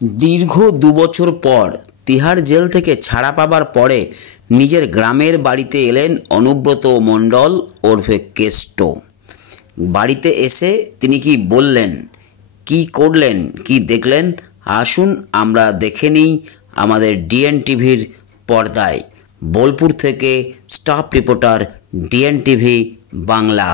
দীর্ঘ ২ বছর পর তিহাড় জেল থেকে ছাড়া পাবার পরে নিজের গ্রামের বাড়িতে এলেন অনুব্রত মণ্ডল ওরফে কেষ্ট। বাড়িতে এসে তিনি কি বললেন, কি করলেন, কি দেখলেন, আসুন আমরা দেখে নিই আমাদের ডিএন টিভির পর্দায়। বোলপুর থেকে staff reporter, DNA TV Bangla.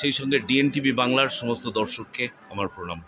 সেই সঙ্গে ডিএন টিভি বাংলার সমস্ত দর্শককে আমার প্রণাম।